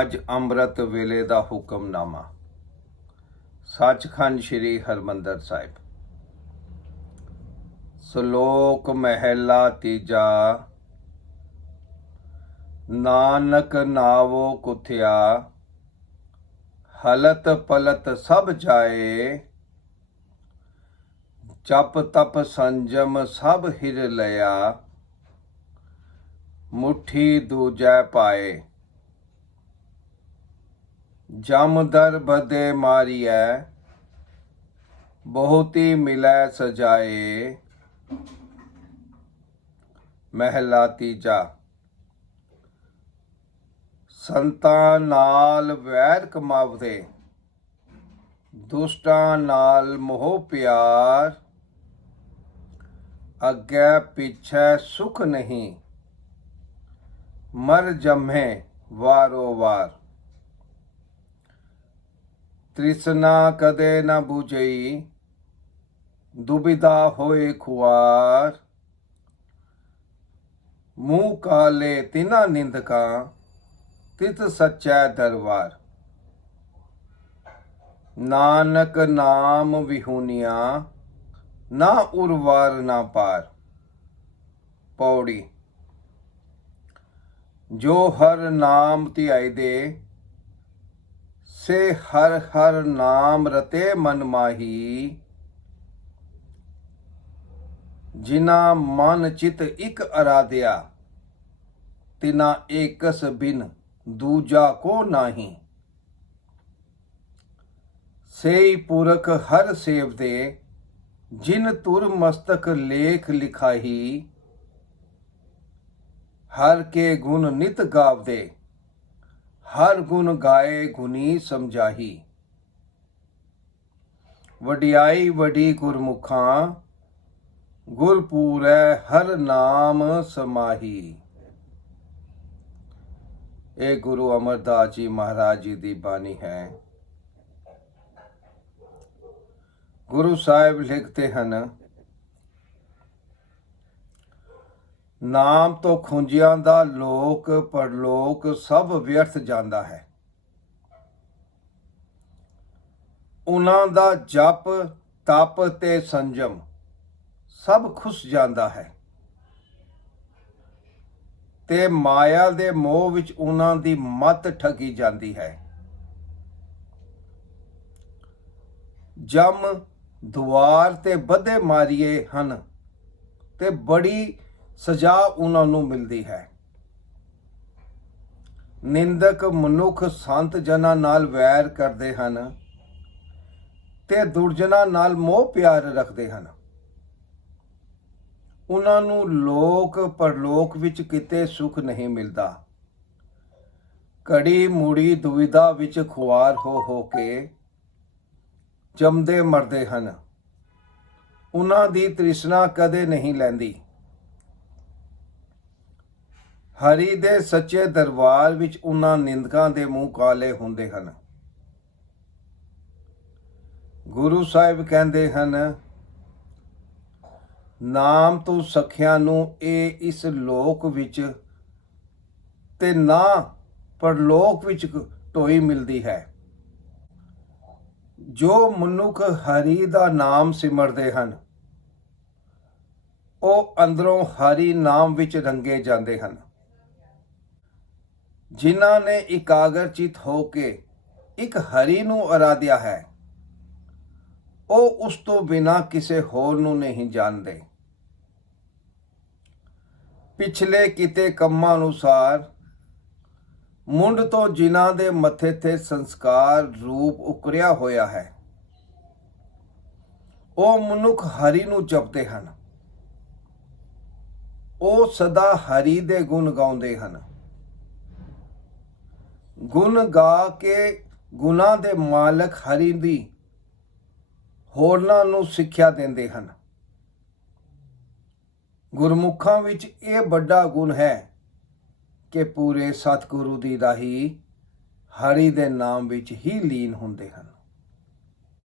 ਅੱਜ ਅੰਮ੍ਰਿਤ ਵੇਲੇ ਦਾ ਹੁਕਮਨਾਮਾ। ਸੱਚਖੰਡ ਸ੍ਰੀ ਹਰਮੰਦਰ ਸਾਹਿਬ। ਸ਼ਲੋਕ ਮਹਿਲਾ ਤੀਜਾ। ਨਾਨਕ ਨਾਵੋ ਕੁਥਿਆ। ਹਲਤ ਪਲਤ ਸਭ ਜਾਏ। ਜਪ ਤਪ ਸੰਜਮ ਸਭ ਹਿਰ ਲਿਆ। ਮੁਠੀ ਦੂਜੈ ਪਾਏ। ਜਮ ਦਰ ਬਦੇ ਮਾਰੀਐ, ਬਹੁਤੀ ਮਿਲੈ ਸਜਾਏ, ਮਹਿਲਾ ਤੀਜਾ। ਸੰਤਾਂ ਨਾਲ ਵੈਰ ਕਮਾਵਦੇ, ਦੁਸ਼ਟਾਂ ਨਾਲ ਮੋਹ ਪਿਆਰ, ਅੱਗੇ ਪਿੱਛੇ ਸੁਖ ਨਹੀਂ, ਮਰ ਜਮੇ ਵਾਰੋ ਵਾਰ। ਤ੍ਰਿਸ਼ਨਾ ਕਦੇ ਨਾ 부ਝਈ ਦੁਬਿਧਾ ਹੋਏ ਖੁਆਰ। ਮੂੰਹ ਕਾਲੇ ਤਿਨਾ ਨਿੰਦਕਾਂ, ਤਿਤ ਸੱਚੈ ਦਰਬਾਰ। ਨਾਨਕ ਨਾਮ ਵਿਹੂਨੀਆਂ, ਨਾ ਉਰਵਾਰ ਨਾ ਪਾਰ। ਪੌੜੀ। ਜੋ ਹਰ ਨਾਮ ਧਿਆਈ ਦੇ ਸੇ ਹਰ ਹਰ ਨਾਮ ਰਤੇ ਮਨ ਮਾਹੀ। ਜਿਨਾ ਮਨ ਚਿਤ ਇਕ ਅਰਾਧਿਆ ਤਿਨਾ ਏਕਸ ਬਿਨ ਦੂਜਾ ਕੋ ਨਾਹੀ। ਸੇਈ ਪੁਰਖ ਹਰ ਸੇਵਦੇ, ਜਿਨ ਤੁਰ ਮਸਤਕ ਲੇਖ ਲਿਖਾਹੀ, ਹਰ ਕੇ ਗੁਣ ਨਿਤ ਗਾਵਦੇ। ਹਰ ਗੁਣ ਗਾਏ ਗੁਨੀ ਸਮਝਾਹੀ। ਵਡਿਆਈ ਵਡੀ ਗੁਰਮੁਖਾਂ ਗੁਰਪੂਰੈ ਹਰ ਨਾਮ ਸਮਾਹੀ। ਇਹ ਗੁਰੂ ਅਮਰਦਾਸ ਜੀ ਮਹਾਰਾਜ ਜੀ ਦੀ ਬਾਣੀ ਹੈ। ਗੁਰੂ ਸਾਹਿਬ ਲਿਖਦੇ ਹਨ ਨਾਮ ਤੋਂ ਖੁੰਝਿਆਂ ਦਾ ਲੋਕ, ਪਰਲੋਕ ਸਭ ਵਿਅਰਥ ਜਾਂਦਾ ਹੈ। ਉਹਨਾਂ ਦਾ ਜਪ, ਤਪ ਤੇ ਸੰਜਮ ਸਭ ਖੁੱਸ ਜਾਂਦਾ ਹੈ। ਤੇ ਮਾਇਆ ਦੇ ਮੋਹ ਵਿੱਚ ਉਹਨਾਂ ਦੀ ਮਤ ਠਗੀ ਜਾਂਦੀ ਹੈ। ਜਮ, ਦੁਆਰ ਤੇ ਬੱਧੇ ਮਾਰੀਏ ਹਨ ਤੇ ਬੜੀ ਸਜ਼ਾ ਉਹਨਾਂ ਨੂੰ ਮਿਲਦੀ ਹੈ। ਨਿੰਦਕ ਮਨੁੱਖ ਸੰਤ ਜਨਾਂ ਨਾਲ ਵੈਰ ਕਰਦੇ ਹਨ ਤੇ ਦੁਰਜਨਾਂ ਨਾਲ ਮੋਹ ਪਿਆਰ ਰੱਖਦੇ ਹਨ। ਉਹਨਾਂ ਨੂੰ ਲੋਕ ਪਰਲੋਕ ਵਿੱਚ ਕਿਤੇ ਸੁਖ ਨਹੀਂ ਮਿਲਦਾ। ਕੜੀ ਮੂੜੀ ਦੁਵਿਧਾ ਵਿੱਚ ਖੁਆਰ ਹੋ ਹੋ ਕੇ ਜੰਮਦੇ ਮਰਦੇ ਹਨ। ਉਹਨਾਂ ਦੀ ਤ੍ਰਿਸ਼ਨਾ ਕਦੇ ਨਹੀਂ ਲੈਂਦੀ। ਹਰੀ ਦੇ ਸੱਚੇ ਦਰਬਾਰ ਵਿੱਚ ਉਹਨਾਂ ਨਿੰਦਕਾਂ ਦੇ ਮੂੰਹ ਕਾਲੇ ਹੁੰਦੇ ਹਨ। ਗੁਰੂ ਸਾਹਿਬ ਕਹਿੰਦੇ ਹਨ, ਨਾਮ ਤੋਂ ਸਖਿਆਂ ਨੂੰ ਇਹ ਇਸ ਲੋਕ ਵਿੱਚ ਤੇ ਨਾ ਪਰਲੋਕ ਵਿੱਚ ਢੋਈ ਮਿਲਦੀ ਹੈ। ਜੋ ਮਨੁੱਖ ਹਰੀ ਦਾ ਨਾਮ ਸਿਮਰਦੇ ਹਨ, ਉਹ ਅੰਦਰੋਂ ਹਰੀ ਨਾਮ ਵਿੱਚ ਰੰਗੇ ਜਾਂਦੇ ਹਨ। ਜਿਨ੍ਹਾਂ ਨੇ ਇਕਾਗਰਚਿਤ ਹੋ ਕੇ ਇੱਕ ਹਰੀ ਨੂੰ ਅਰਾਧਿਆ ਹੈ, ਉਹ ਉਸ ਤੋਂ ਬਿਨਾ ਕਿਸੇ ਹੋਰ ਨੂੰ ਨਹੀਂ ਜਾਣਦੇ। ਪਿਛਲੇ ਕਿਤੇ ਕੰਮਾਂ ਅਨੁਸਾਰ ਮੁੰਡ ਤੋਂ ਜਿਨ੍ਹਾਂ ਦੇ ਮੱਥੇ ਤੇ ਸੰਸਕਾਰ ਰੂਪ ਉਕਰਿਆ ਹੋਇਆ ਹੈ, ਉਹ ਮਨੁੱਖ ਹਰੀ ਨੂੰ ਜਪਦੇ ਹਨ। ਉਹ ਸਦਾ ਹਰੀ ਦੇ ਗੁਣ ਗਾਉਂਦੇ ਹਨ। ਗੁਣ ਗਾ ਕੇ ਗੁਨਾਹ ਦੇ ਮਾਲਕ ਹਰੀ ਦੀ ਹੋਰਨਾਂ ਨੂੰ ਸਿੱਖਿਆ ਦਿੰਦੇ ਹਨ। ਗੁਰਮੁਖਾਂ ਵਿੱਚ ਇਹ ਵੱਡਾ ਗੁਣ ਹੈ ਕਿ ਪੂਰੇ ਸਤਿਗੁਰੂ ਦੀ ਰਾਹੀ ਹਰੀ ਦੇ ਨਾਮ ਵਿੱਚ ਹੀ ਲੀਨ ਹੁੰਦੇ ਹਨ।